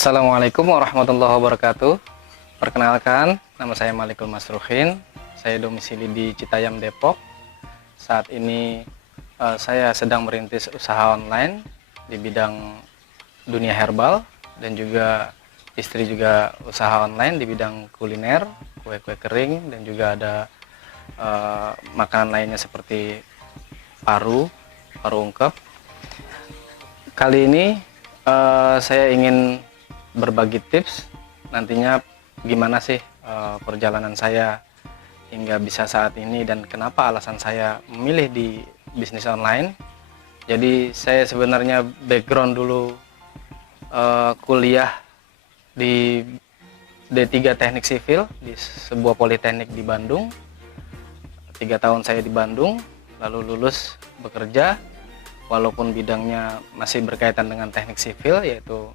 Assalamualaikum warahmatullahi wabarakatuh. Perkenalkan, nama saya Malikul Masruhin. Saya domisili di Citayam, Depok. Saat ini saya sedang merintis usaha online di bidang dunia herbal, dan juga istri juga usaha online di bidang kuliner, kue-kue kering, dan juga ada makanan lainnya seperti paru ungkep. Kali ini saya ingin berbagi tips nantinya gimana sih perjalanan saya hingga bisa saat ini dan kenapa alasan saya memilih di bisnis online. Jadi saya sebenarnya background dulu kuliah di D3 Teknik Sipil di sebuah politeknik di Bandung. 3 tahun saya di Bandung, lalu lulus bekerja walaupun bidangnya masih berkaitan dengan teknik sipil, yaitu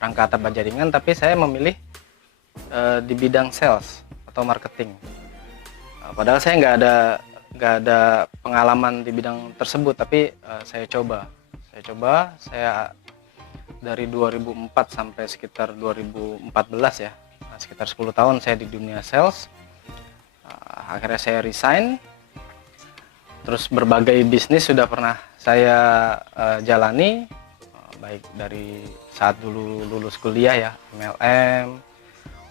rangka atap baja ringan, tapi saya memilih di bidang sales atau marketing. Padahal saya nggak ada pengalaman di bidang tersebut, tapi saya coba dari 2004 sampai sekitar 2014 ya, sekitar 10 tahun saya di dunia sales. Akhirnya saya resign, terus berbagai bisnis sudah pernah saya jalani, baik dari saat dulu lulus kuliah ya, MLM,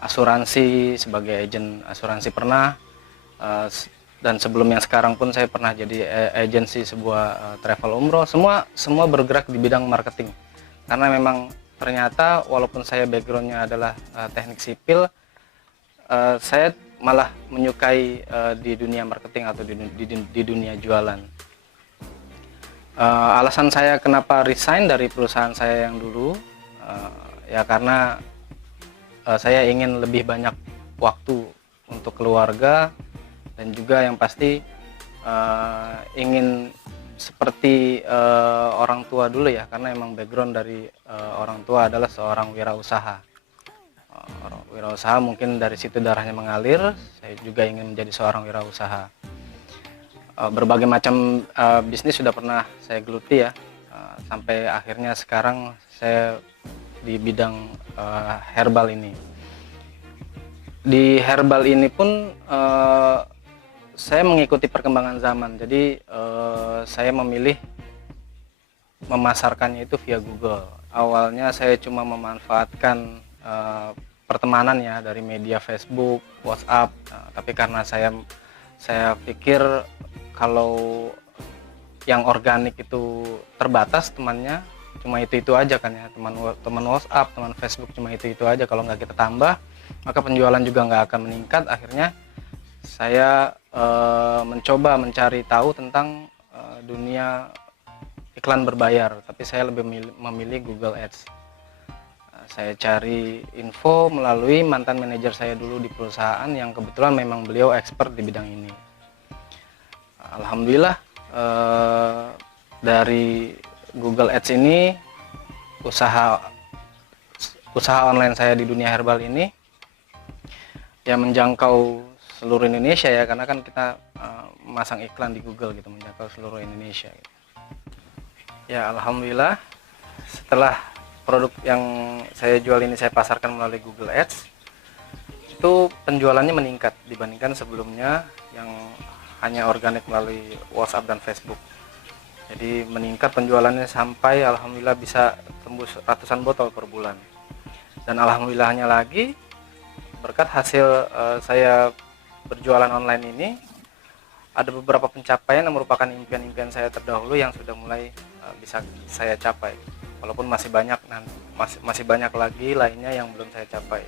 asuransi, sebagai agen asuransi pernah, dan sebelum yang sekarang pun saya pernah jadi agensi sebuah travel umroh. Semua bergerak di bidang marketing, karena memang ternyata walaupun saya backgroundnya adalah teknik sipil, saya malah menyukai di dunia marketing atau di dunia jualan. Alasan saya kenapa resign dari perusahaan saya yang dulu, ya karena saya ingin lebih banyak waktu untuk keluarga, dan juga yang pasti ingin seperti orang tua dulu ya, karena emang background dari orang tua adalah seorang wirausaha. Wirausaha mungkin dari situ darahnya mengalir. Saya juga ingin menjadi seorang wirausaha. Berbagai macam bisnis sudah pernah saya geluti ya, sampai akhirnya sekarang saya di bidang herbal ini. Di herbal ini pun saya mengikuti perkembangan zaman, jadi saya memilih memasarkannya itu via Google. Awalnya saya cuma memanfaatkan pertemanan ya dari media Facebook, WhatsApp, tapi karena saya pikir kalau yang organik itu terbatas temannya, cuma itu aja kan ya, teman WhatsApp, teman Facebook cuma itu aja. Kalau nggak kita tambah, maka penjualan juga nggak akan meningkat. Akhirnya saya mencoba mencari tahu tentang dunia iklan berbayar, tapi saya lebih memilih Google Ads. Saya cari info melalui mantan manajer saya dulu di perusahaan, yang kebetulan memang beliau expert di bidang ini. Alhamdulillah dari Google Ads ini, usaha online saya di dunia herbal ini ya menjangkau seluruh Indonesia ya, karena kan kita memasang iklan di Google gitu, menjangkau seluruh Indonesia gitu. Ya alhamdulillah, setelah produk yang saya jual ini saya pasarkan melalui Google Ads, itu penjualannya meningkat dibandingkan sebelumnya yang hanya organik melalui WhatsApp dan Facebook. Jadi meningkat penjualannya sampai alhamdulillah bisa tembus ratusan botol per bulan. Dan alhamdulillahnya lagi, berkat hasil saya berjualan online ini, ada beberapa pencapaian yang merupakan impian-impian saya terdahulu yang sudah mulai bisa saya capai. Walaupun masih banyak lagi lainnya yang belum saya capai.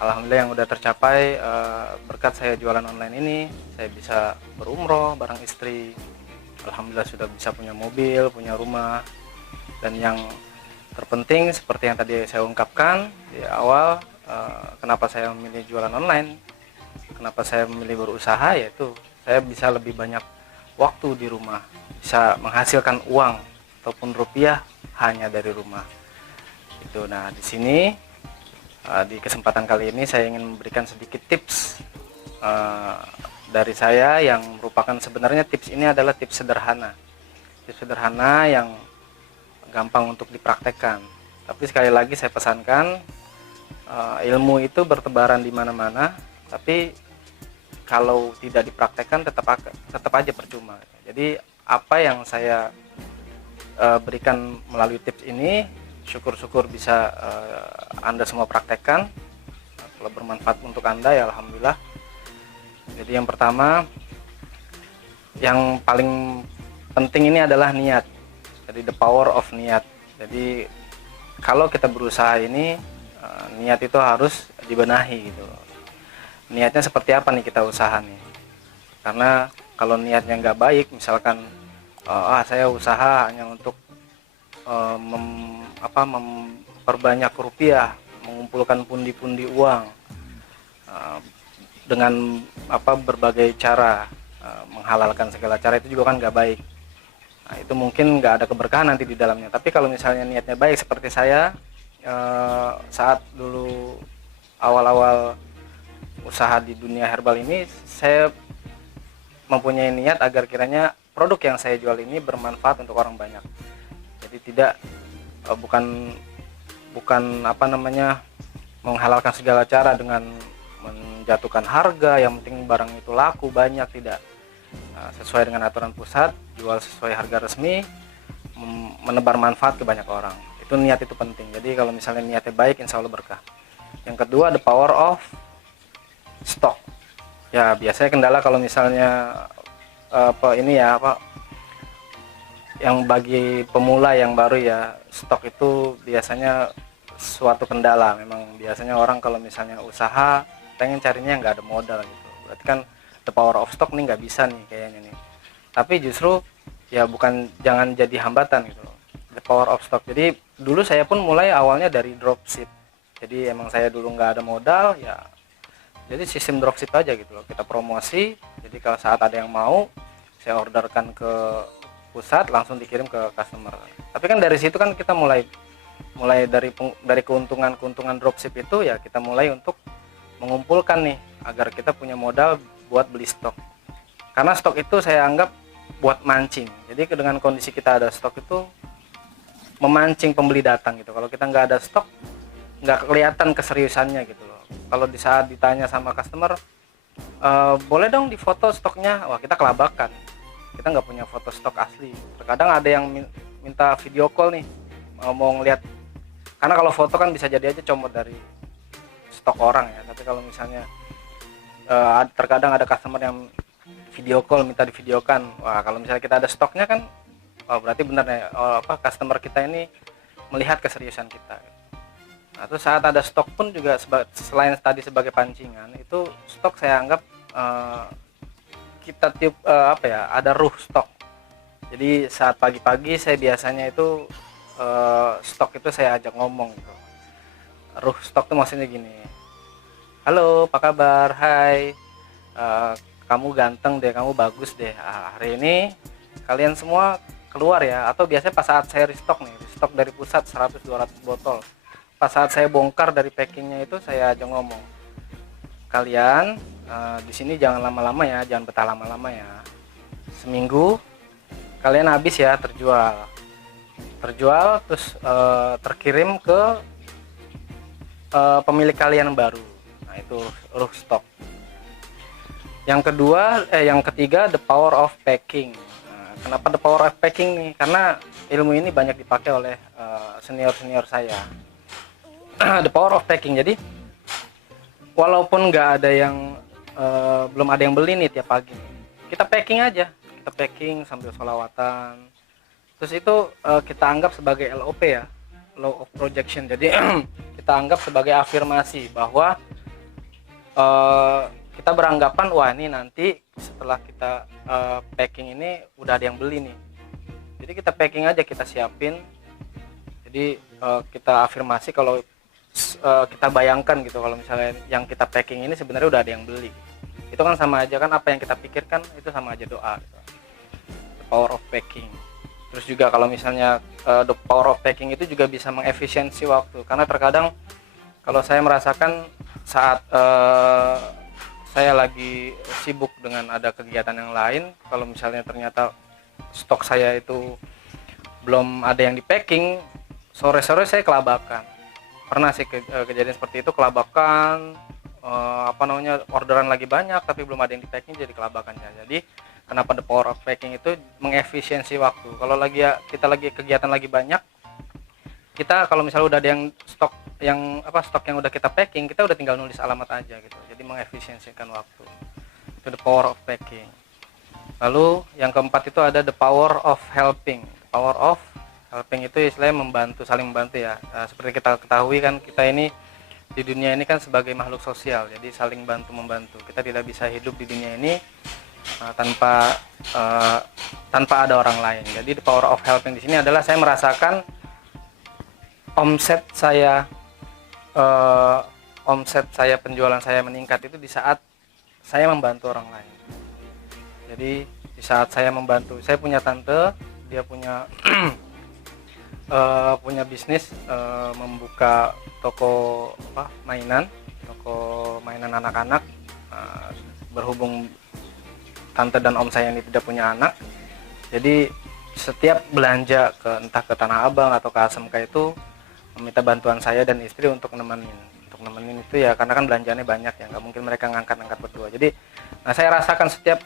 Alhamdulillah yang udah tercapai berkat saya jualan online ini, saya bisa berumroh bareng istri. Alhamdulillah sudah bisa punya mobil, punya rumah. Dan yang terpenting seperti yang tadi saya ungkapkan di awal, kenapa saya memilih jualan online, kenapa saya memilih berusaha, yaitu saya bisa lebih banyak waktu di rumah, bisa menghasilkan uang ataupun rupiah hanya dari rumah. Itu. Nah, di sini di kesempatan kali ini saya ingin memberikan sedikit tips dari saya, yang merupakan sebenarnya tips ini adalah tips sederhana yang gampang untuk dipraktekkan, Tapi sekali lagi saya pesankan, ilmu itu bertebaran di mana-mana, tapi kalau tidak dipraktekkan tetap aja percuma. Jadi apa yang saya berikan melalui tips ini, syukur-syukur bisa Anda semua praktekkan. Kalau bermanfaat untuk Anda ya alhamdulillah. Jadi yang pertama, yang paling penting ini adalah niat. Jadi the power of niat. Jadi kalau kita berusaha ini, niat itu harus dibenahi gitu. Niatnya seperti apa nih kita usaha nih? Karena kalau niatnya nggak baik, misalkan saya usaha hanya untuk memperbanyak rupiah, mengumpulkan pundi-pundi uang dengan berbagai cara, menghalalkan segala cara, itu juga kan nggak baik. Nah, itu mungkin nggak ada keberkahan nanti di dalamnya. Tapi kalau misalnya niatnya baik seperti saya, saat dulu awal-awal usaha di dunia herbal ini, saya mempunyai niat agar kiranya produk yang saya jual ini bermanfaat untuk orang banyak. Jadi tidak bukan menghalalkan segala cara dengan menjatuhkan harga, yang penting barang itu laku banyak, tidak. Sesuai dengan aturan pusat, jual sesuai harga resmi, menebar manfaat ke banyak orang. Itu niat itu penting. Jadi kalau misalnya niatnya baik, insya Allah berkah. Yang kedua, the power of stok. Ya biasanya kendala kalau misalnya yang bagi pemula yang baru ya, stok itu biasanya suatu kendala. Memang biasanya orang kalau misalnya usaha pengen carinya nggak ada modal gitu, berarti kan the power of stock nih nggak bisa nih kayaknya nih. Tapi justru ya jangan jadi hambatan gitu loh, the power of stock. Jadi dulu saya pun mulai awalnya dari dropship. Jadi emang saya dulu nggak ada modal ya, jadi sistem dropship aja gitu loh, kita promosi. Jadi kalau saat ada yang mau, saya orderkan ke pusat, langsung dikirim ke customer. Tapi kan dari situ kan kita mulai dari keuntungan dropship itu ya, kita mulai untuk mengumpulkan nih agar kita punya modal buat beli stok. Karena stok itu saya anggap buat mancing. Jadi dengan kondisi kita ada stok itu memancing pembeli datang gitu. Kalau kita nggak ada stok, nggak kelihatan keseriusannya gitu loh. Kalau di saat ditanya sama customer, boleh dong difoto stoknya, wah kita kelabakan, kita nggak punya foto stok asli. Terkadang ada yang minta video call nih, mau ngeliat, karena kalau foto kan bisa jadi aja comot dari stok orang ya. Tapi kalau misalnya terkadang ada customer yang video call minta divideokan, wah kalau misalnya kita ada stoknya kan, wah berarti benar ya, customer kita ini melihat keseriusan kita. Nah, terus saat ada stok pun juga selain tadi sebagai pancingan, itu stok saya anggap kita tiup ada ruh stok. Jadi saat pagi-pagi saya biasanya itu stok itu saya ajak ngomong gitu. Ruh stok itu maksudnya gini, halo apa kabar, hai, kamu ganteng deh, kamu bagus deh, hari ini kalian semua keluar ya. Atau biasanya pas saat saya restock dari pusat 100-200 botol, pas saat saya bongkar dari packingnya itu saya aja ngomong, kalian di sini jangan lama-lama ya, jangan betah lama-lama ya. Seminggu kalian habis ya, terjual terus terkirim ke pemilik kalian baru. Nah itu ruh stok. Yang ketiga the power of packing. Nah, kenapa the power of packing nih? Karena ilmu ini banyak dipakai oleh senior saya. The power of packing. Jadi walaupun nggak ada yang belum ada yang beli nih tiap pagi, kita packing aja, kita packing sambil sholawatan. Terus itu kita anggap sebagai LOP ya, law of projection. Jadi kita anggap sebagai afirmasi bahwa kita beranggapan, wah ini nanti setelah kita packing ini udah ada yang beli nih. Jadi kita packing aja, kita siapin. Jadi kita afirmasi kalau kita bayangkan gitu, kalau misalnya yang kita packing ini sebenarnya udah ada yang beli. Itu kan sama aja kan, apa yang kita pikirkan itu sama aja doa gitu. The power of packing. Terus juga kalau misalnya the power of packing itu juga bisa mengefisiensi waktu. Karena terkadang kalau saya merasakan saat saya lagi sibuk dengan ada kegiatan yang lain, kalau misalnya ternyata stok saya itu belum ada yang di packing, sore-sore saya kelabakan. Pernah sih kejadian seperti itu, kelabakan, orderan lagi banyak tapi belum ada yang di packing, jadi kelabakannya. Jadi kenapa the power of packing itu mengefisiensi waktu. Kalau kita lagi kegiatan lagi banyak, kita kalau misalnya udah ada yang stok yang udah kita packing, kita udah tinggal nulis alamat aja gitu. Jadi mengefisiensikan waktu. Itu the power of packing. Lalu yang keempat itu ada the power of helping. Power of helping itu istilahnya membantu, saling membantu ya. Seperti kita ketahui kan, kita ini di dunia ini kan sebagai makhluk sosial, jadi saling bantu membantu. Kita tidak bisa hidup di dunia ini tanpa ada orang lain. Jadi the power of helping di sini adalah saya merasakan omset saya penjualan saya meningkat itu di saat saya membantu orang lain. Jadi di saat saya membantu, saya punya tante, dia punya punya bisnis, membuka toko mainan anak-anak. Berhubung tante dan om saya ini tidak punya anak, jadi setiap belanja entah ke Tanah Abang atau ke ASMK itu meminta bantuan saya dan istri untuk nemenin itu ya, karena kan belanjaannya banyak ya, nggak mungkin mereka ngangkat berdua. Jadi saya rasakan setiap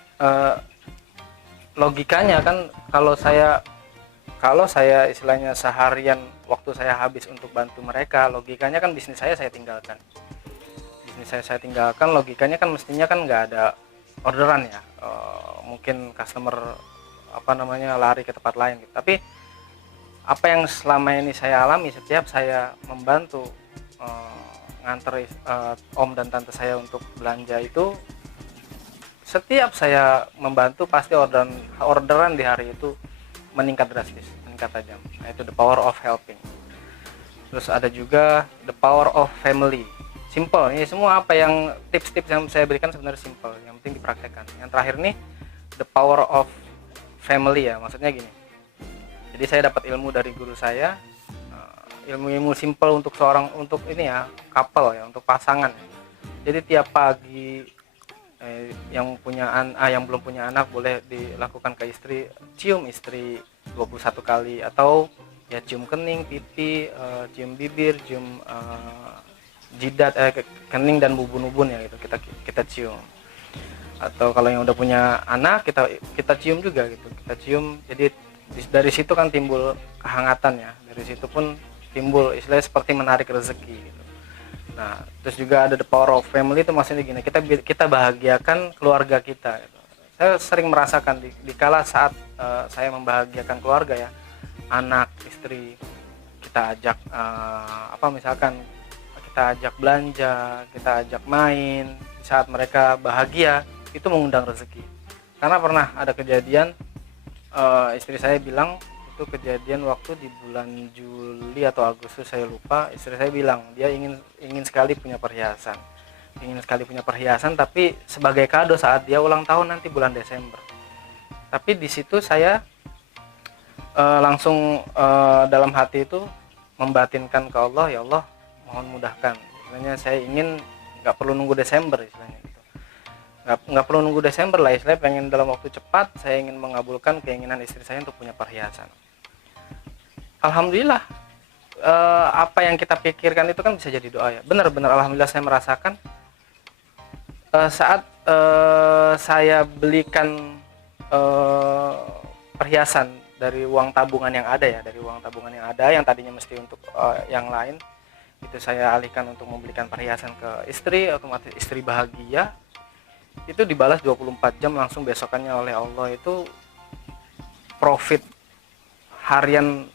logikanya kan, kalau saya istilahnya seharian waktu saya habis untuk bantu mereka, logikanya kan bisnis saya tinggalkan. Logikanya kan mestinya kan nggak ada orderan ya, mungkin customer lari ke tempat lain gitu. Tapi apa yang selama ini saya alami, setiap saya membantu nganter om dan tante saya untuk belanja itu, setiap saya membantu pasti orderan di hari itu meningkat drastis, meningkat tajam. Nah, itu the power of helping. Terus ada juga the power of family. Simple, ini semua yang tips-tips yang saya berikan sebenarnya simple, yang penting dipraktekkan. Yang terakhir nih the power of family ya, maksudnya gini. Jadi saya dapat ilmu dari guru saya, ilmu simple untuk couple ya, untuk pasangan. Jadi tiap pagi yang belum punya anak boleh dilakukan ke istri, cium istri 21 kali, atau ya cium kening, pipi, cium bibir, cium jidat, kening dan ubun-ubun ya gitu, kita cium. Atau kalau yang udah punya anak, kita cium juga gitu, kita cium. Jadi dari situ kan timbul kehangatan ya, dari situ pun timbul istilahnya seperti menarik rezeki gitu. Nah, terus juga ada the power of family, itu maksudnya gini, kita bahagiakan keluarga kita gitu. Saya sering merasakan di kala saat saya membahagiakan keluarga ya, anak, istri, kita ajak misalkan kita ajak belanja, kita ajak main, di saat mereka bahagia itu mengundang rezeki. Karena pernah ada kejadian, istri saya bilang, itu kejadian waktu di bulan Juli atau Agustus saya lupa. Istri saya bilang dia ingin sekali punya perhiasan, tapi sebagai kado saat dia ulang tahun nanti bulan Desember. Tapi di situ saya langsung dalam hati itu membatinkan ke Allah, ya Allah mohon mudahkan. Istilahnya saya ingin nggak perlu nunggu Desember, istilahnya gitu. Nggak perlu nunggu Desember lah, istilahnya pengen dalam waktu cepat saya ingin mengabulkan keinginan istri saya untuk punya perhiasan. Alhamdulillah, apa yang kita pikirkan itu kan bisa jadi doa ya. Benar-benar alhamdulillah saya merasakan saat saya belikan perhiasan dari uang tabungan yang ada ya, yang tadinya mesti untuk yang lain, itu saya alihkan untuk membelikan perhiasan ke istri. Otomatis istri bahagia, itu dibalas 24 jam langsung besokannya oleh Allah. Itu profit harian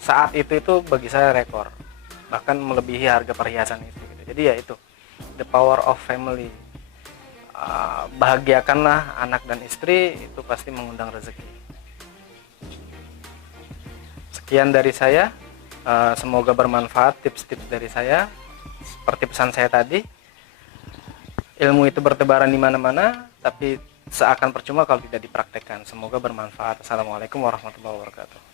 saat itu bagi saya rekor, bahkan melebihi harga perhiasan itu gitu. Jadi ya itu the power of family. Bahagiakanlah anak dan istri, itu pasti mengundang rezeki. Sekian dari saya, semoga bermanfaat tips-tips dari saya. Seperti pesan saya tadi, ilmu itu bertebaran di mana-mana, tapi seakan percuma kalau tidak dipraktekkan. Semoga bermanfaat. Assalamualaikum warahmatullahi wabarakatuh.